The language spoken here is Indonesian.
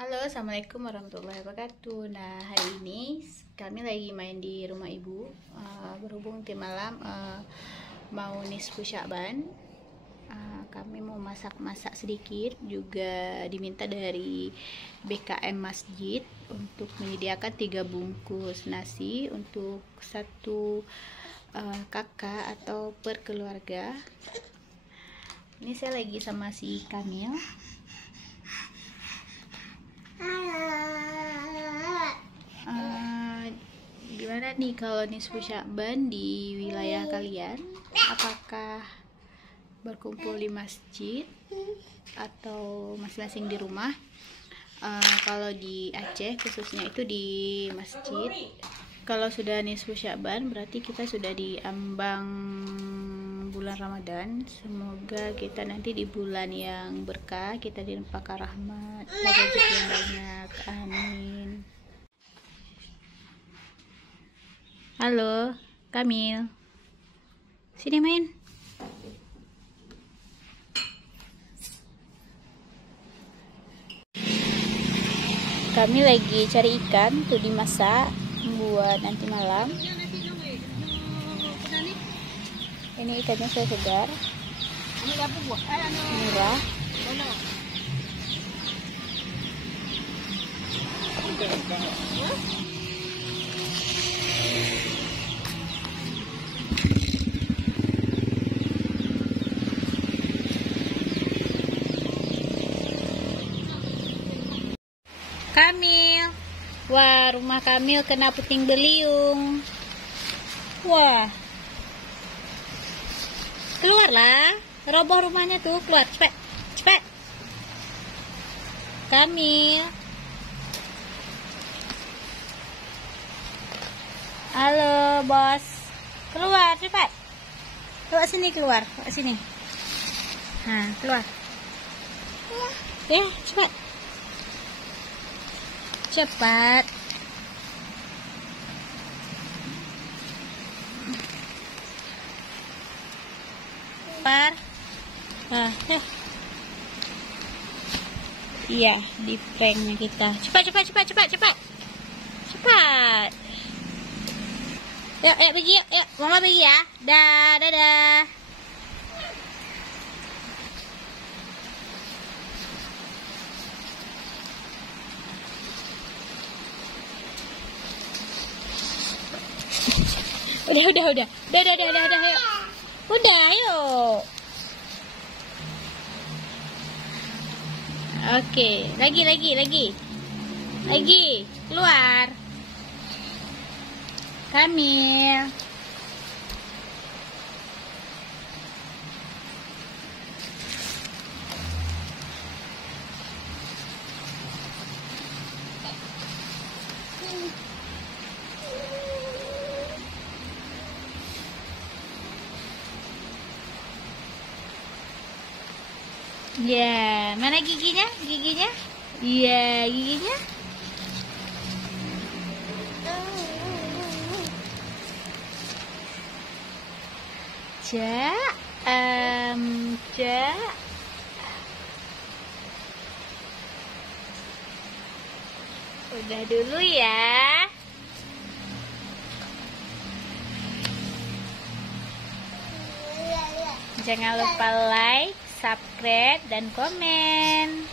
Halo, assalamualaikum warahmatullahi wabarakatuh. Nah, hari ini kami lagi main di rumah ibu. Berhubung tim malam mau nisfu Sya'ban, kami mau masak-masak sedikit. Juga diminta dari BKM Masjid untuk menyediakan 3 bungkus nasi untuk satu kakak atau per keluarga. Ini saya lagi sama si Kamil. Gimana nih kalau nisfu Sya'ban di wilayah kalian? Apakah berkumpul di masjid atau masing-masing di rumah? Kalau di Aceh khususnya itu di masjid. Kalau sudah nisfu Sya'ban berarti kita sudah di ambang bulan Ramadan. Semoga kita nanti di bulan yang berkah, kita dilimpahkan rahmat dan rezeki yang banyak. Amin. Halo, Kamil. Sini main. Kami lagi cari ikan tuh dimasak buat nanti malam. Ini ikannya saya segar. Murah. Kamil. Wah, rumah Kamil kena puting beliung. Wah. Keluarlah. Roboh rumahnya tuh, keluar. Cepet. Cepet. Kamil. Halo, bos. Keluar, cepat. Keluar sini, keluar. Keluar sini. Nah, keluar. Ya, cepat. Cepat. Par. Iya, di pranknya kita. Cepat, cepat, cepat, cepat, cepat. Cepat. Yuk, yuk pergi, yuk, yuk. Mama pergi ya. Dah, dadah. Udah, yuk. Yuk. Udah, yuk. Oke, lagi. Keluar. Kamil. Ya, mana giginya? Iya, giginya. Udah dulu ya. Jangan lupa like, subscribe, dan komen.